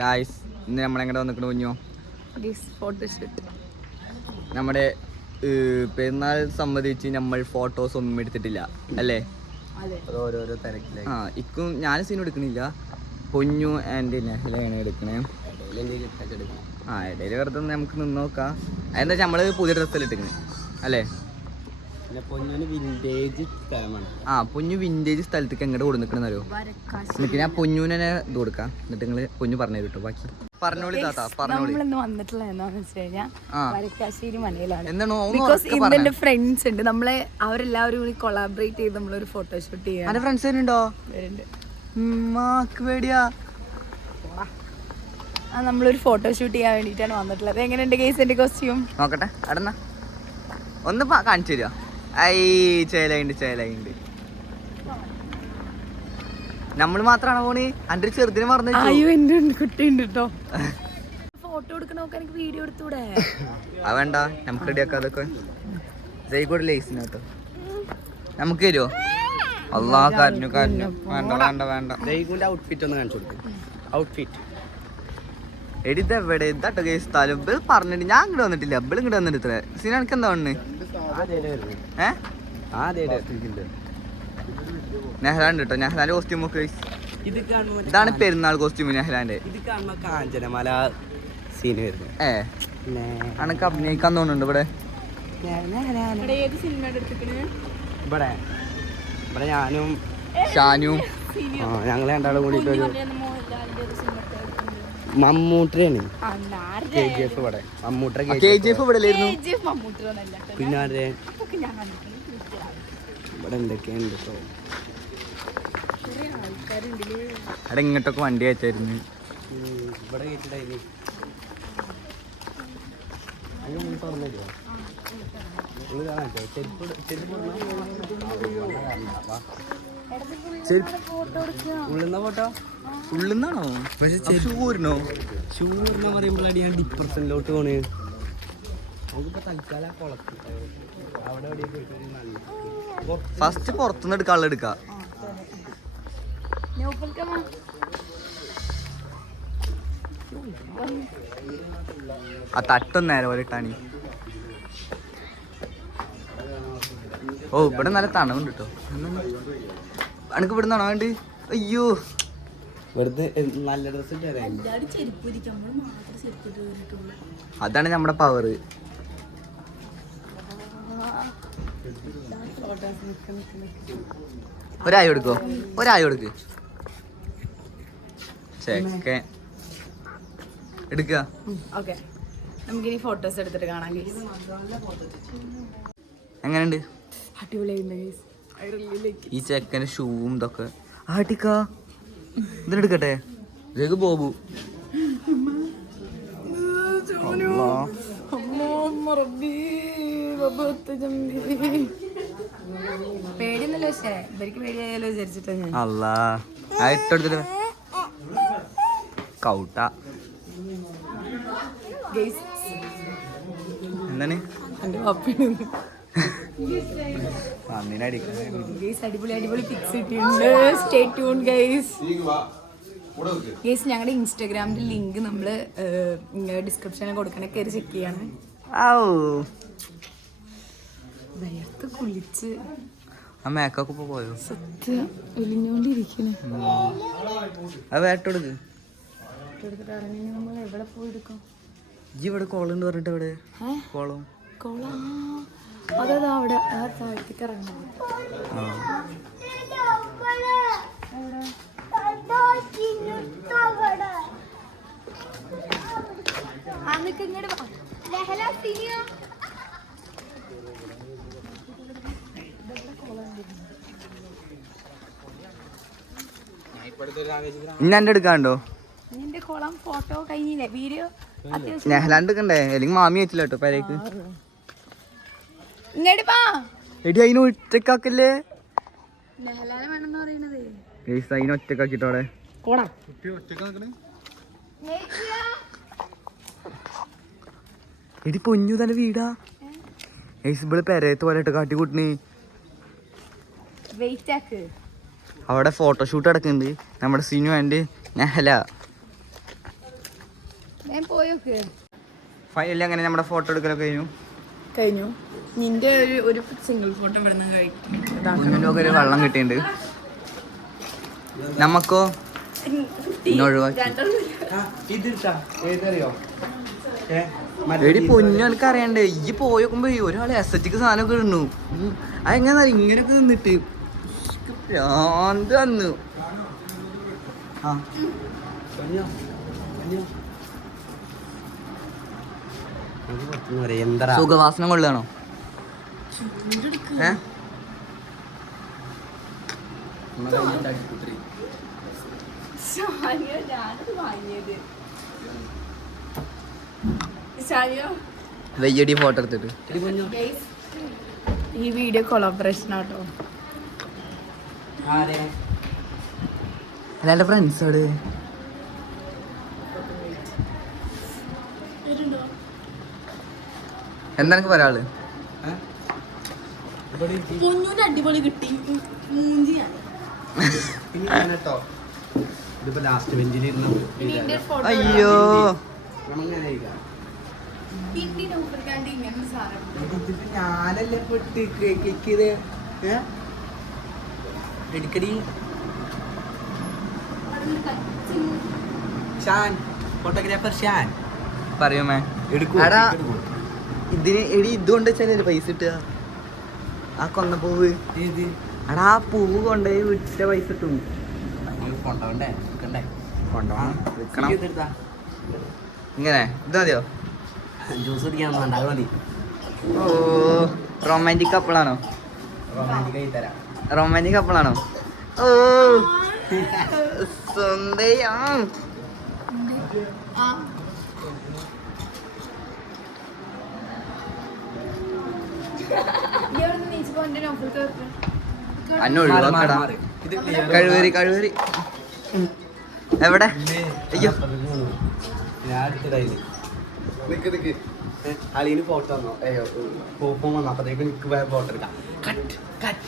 Guys ഇന്ന് നമ്മളെങ്ങടെ വന്നിട്ട് കുഞ്ഞോ ഫോട്ടോഷൂട്ട്. നമ്മുടെ പെരുന്നാൾ സംബന്ധിച്ച് നമ്മൾ ഫോട്ടോസ് ഒന്നും എടുത്തിട്ടില്ല അല്ലേ? ഓരോരോ തിരക്കിലായി. ഇക്കും ഞാൻ സീൻ എടുക്കണില്ല, പൊന്നു ആൻഡ് നെഹ്ലയാണ് എടുക്കണേ. ഇടയിൽ വെറുതെ നമുക്ക് നിന്ന് നോക്കാം. അതെന്താ വെച്ചാൽ നമ്മള് പുതിയ ഡ്രസ്സെല്ലാം ഇട്ടിക്കണേ അല്ലേ? പൊന്നു വിന്റേജ് സ്ഥലത്തേക്ക് എങ്ങോട്ട് കൊടുക്കണെന്നറിയോ? എന്നിട്ട് ഞാൻ പൊന്നുവിനെ ഇത് കൊടുക്കാം, എന്നിട്ട് നിങ്ങള് പൊന്നു പറഞ്ഞു കേട്ടോ. ബാക്കി പറഞ്ഞോളി താത്ത, പറഞ്ഞോളി. വന്നിട്ടുള്ള എന്താന്ന് വെച്ച് കഴിഞ്ഞാൽ വരക്കാശ്ശേരി മനയിലാണ്. എന്താണ് ഫ്രണ്ട്സ് ഉണ്ട്, നമ്മളെ അവരെല്ലാവരും കൂടി കൊളാബറേറ്റ് ചെയ്ത് നമ്മളൊരു ഫോട്ടോഷൂട്ട് ചെയ്യാം. എന്റെ ഫ്രണ്ട്സ് ഉണ്ടോ? നമ്മളൊരു ഫോട്ടോഷൂട്ട് ചെയ്യാൻ വേണ്ടിയിട്ടാണ് വന്നിട്ടുള്ളത്. എങ്ങനെയുണ്ട് ഗൈസ് എന്റെ കോസ്റ്റ്യൂം? നോക്കട്ടെ, അടന്ന ഒന്ന് കാണിച്ചു തരുക. ചേലുണ്ട് നമ്മള് മാത്രാണോ പോണി? അന്റെ ഒരു ചെറുതിന് പറഞ്ഞു. അയ്യോ എന്റെ കുട്ടിയുണ്ട് കേട്ടോ. ഫോട്ടോ എടുക്കണോക്കെ എനിക്ക് വീഡിയോ എടുത്തൂടെ? അത് വേണ്ട, നമുക്ക് റെഡിയാക്കാം അതൊക്കെ. ജയ്കൂടെ ലേസിനോട്ടോ നമുക്ക് തരുമോ? അള്ളാ കരഞ്ഞു വേണ്ട വേണ്ട വേണ്ട. ജയ്കൂന്റെ ഔട്ട്ഫിറ്റ് ഒന്ന് കാണിച്ചു കൊടുക്കും. ഔട്ട്ഫിറ്റ് എടിതെവിടെ ഇതാട്ടോ കേസ് സ്ഥലം ഇബിൾ പറഞ്ഞിട്ട് ഞാൻ ഇങ്ങോട്ട് വന്നിട്ടില്ല. ഇബിൾ ഇങ്ങോട്ട് വന്നിട്ട് ഇത്ര സീന എനിക്ക് എന്താ വണ്ണ് നെഹ്ലാണ്ട് കേട്ടോ. നെഹ്ലാന്റെ കോസ്റ്റ്യൂം ഒക്കെ ഇതാണ് പെരുന്നാൾ കോസ്റ്റ്യൂം നെഹ്ലാന്റെ. കാഞ്ചനമല സീൻ വരുന്നത് അനക്ക് അഭിനയിക്കാൻ തോന്നുന്നുണ്ട് ഇവിടെ. ഇവിടെ ഇവിടെ ഞാനും ഷാനും ഞങ്ങൾ രണ്ടാളും കൂടിയിട്ട് ഒരു മമ്മൂട്ടറാണ്. ഇവിടെ മമ്മൂട്ട KGF ഇവിടെ പിന്നെ ആരെ ഇവിടെ എന്തൊക്കെയുണ്ട് കേട്ടോ. അവിടെ ഇങ്ങോട്ടൊക്കെ വണ്ടി അയച്ചായിരുന്നു. ഇവിടെ കേട്ടിട്ടായി ഉള്ളുന്ന ഫോട്ടോ ഉള്ളുന്നാണോ? പക്ഷെ ഷൂറിനോ? ഷൂറിനെ പറയുമ്പോഴാണ് ഞാൻ ഡിപ്രഷനിലോട്ട് പോണേ. നമുക്കിപ്പോ തൽക്കാലം കുളത്ത് അവിടെ ഫസ്റ്റ് പുറത്തുനിന്ന് എടുക്കാനുള്ള എടുക്കാം. ആ തട്ടൊന്നും നേരെ പോലെ ഇട്ടാണി. ഓ ഇവിടെ നല്ല തണവുണ്ട് കേട്ടോ. അനക്ക് ഇവിടെ നിന്നാണോ വേണ്ടി? അയ്യോ വെറുതെ നല്ല ഡ്രസ് അതാണ് നമ്മുടെ പവർ. ഒരായി കൊടുക്കോ? ഒരായി കൊടുക്ക്. ചെക്കൻ എടുക്ക. ഓക്കെ, നമുക്കിനി ഫോട്ടോസ് എടുത്തിട്ട് കാണാം. എങ്ങനെയുണ്ട്? അടിപൊളിയായിരുന്നു. ഈ ചെക്കന് ഷൂവും ഇതൊക്കെ ആട്ടിക്ക. ഇതിനെടുക്കട്ടെ. ജഗ് ബോബു പേടിയൊന്നുമില്ല, പക്ഷേ ഇവർക്ക് പേടിയായാലോ വിചാരിച്ചിട്ടാ ഞാൻ. അല്ലാ ആ ഇട്ടെടുത്തിട്ട് കൗട്ട എന്താണ് അടിപൊളി അടിപൊളി പിക്സ് കിട്ടിയിട്ടുണ്ട്. Stay tune guys. ഗൈസ് ഞങ്ങളുടെ ഇൻസ്റ്റാഗ്രാമിന്റെ ലിങ്ക് നമ്മള് ഡിസ്ക്രിപ്ഷനിൽ കൊടുക്കണ, കയറി ചെക്ക് ചെയ്യണം. വയർത്ത് കുളിച്ച് ആ മേക്കൊക്കെ ഇപ്പൊ പോയോ? സത്യം ഒലിഞ്ഞോണ്ടിരിക്കണേ. അത് വേട്ടെടുക്ക്. നമ്മൾ എവിടെ പോയി എടുക്കാം? ഈ ഇവിടെ കോളുണ്ട് പറഞ്ഞിട്ട് എവിടെ കോളം? കോള അതാ അവിടെ ആ താഴത്തേക്ക് ഇറങ്ങാം. ഇന്ന എന്റെ എടുക്കാണ്ടോ? നിന്റെ കോളം ഫോട്ടോ കഴിഞ്ഞില്ലേ? വീഡിയോ നെഹ്ലാണ്ട് എടുക്കണ്ടേ? അല്ലെങ്കിൽ മാമി വെച്ചില്ല കേട്ടോ പേരേക്ക്. എടി അതിന് ഒറ്റക്കാക്കല്ലേ? നെഹ്ലാനെ വേണമെന്ന് പറയണത് അതിന് ഒറ്റക്കാക്കിട്ടോടെ. എടി പൊന്നു തന്നെ വീടാ. ഇവിടെ പെരയത്ത് പോലെ കാട്ടി കൂട്ടിന്. അവിടെ ഫോട്ടോഷൂട്ട് നടക്കുന്നുണ്ട്. നമ്മുടെ സിനു ആൻഡ് നെഹല. ഞാൻ പോയൊക്കെ ഫൈനലി അങ്ങനെ നമ്മുടെ ഫോട്ടോ എടുക്കലൊക്കെ കഴിഞ്ഞു. നിന്റെ ഒരു സിംഗിൾ ഫോട്ടോ ഇവിടുന്ന് കഴിക്കും. കുഞ്ഞിനൊക്കെ ഒരു വെള്ളം കിട്ടിയിട്ടുണ്ട്. നമുക്കോ ഒഴിവാക്കി. ഏതറിയോ എടി പൊന്നു എനിക്ക് അറിയണ്ടേ ഈ പോയോക്കുമ്പോ ഒരാൾ എസ് എച്ച് സാധനമൊക്കെ ഇടുന്നു. അതെങ്ങനെ ഇങ്ങനെയൊക്കെ നിന്നിട്ട് ഭ്രാന്ത് വന്നു. ആ എന്താ സുഖവാസനം കൊള്ളാണോ? വെയ്യടി ഫോട്ടോ എടുത്തിട്ട് ഈ വീഡിയോ കൊളാബറേഷൻ ആട്ടോ. അല്ല ഫ്രണ്ട്സോട് എന്താ എനിക്ക് പറയാള്? അടിപൊളി കിട്ടി. കേട്ടോ ഇതിപ്പോ ലാസ്റ്റ് ബെഞ്ചിലിരുന്നു. അയ്യോ ഞാനല്ലേ പൊട്ടി ക്ലിക്ക് ചെയ്ത് എടുക്കടി ഷാൻ, ഫോട്ടോഗ്രാഫർ ഷാൻ പറയുമേ എടുക്കൂ. എടാ ഇതിന് എടി ഇതുകൊണ്ട് വെച്ചാലേ പൈസ കിട്ടുക. ആ കൊന്ന പൂവ് ഏത് എടാ ആ പൂവ് കൊണ്ടുപോയി വിറ്റിട്ട് പൈസ കിട്ടും. കൊണ്ടോണ്ടേ വിൽക്കണ്ടേ? കൊണ്ടുപോകണം, വിൽക്കണം. ഇങ്ങനെ ഇത് മതിയോ? ജ്യൂസ് കുടിക്കാൻ വേണ്ട, അത് മതി. ഓ റൊമാൻറ്റിക് കപ്പിളാണോ? റൊമാൻറ്റിക്കായി തരാം. റൊമാൻറ്റിക് കപ്പിളാണോ? ഓ സുന്ദരിയാ. അന്നെ ഒഴിവാക്കടാ. കഴിവേറി എവിടെ? അയ്യോ ഞാൻ അടുത്തിടായില്ലേ അളിന് ഫോട്ടോ വന്നോ? ഫോൺ വന്നോ? അപ്പത്തേക്ക് എനിക്ക് ഫോട്ടോ എടുക്കാം. Cut cut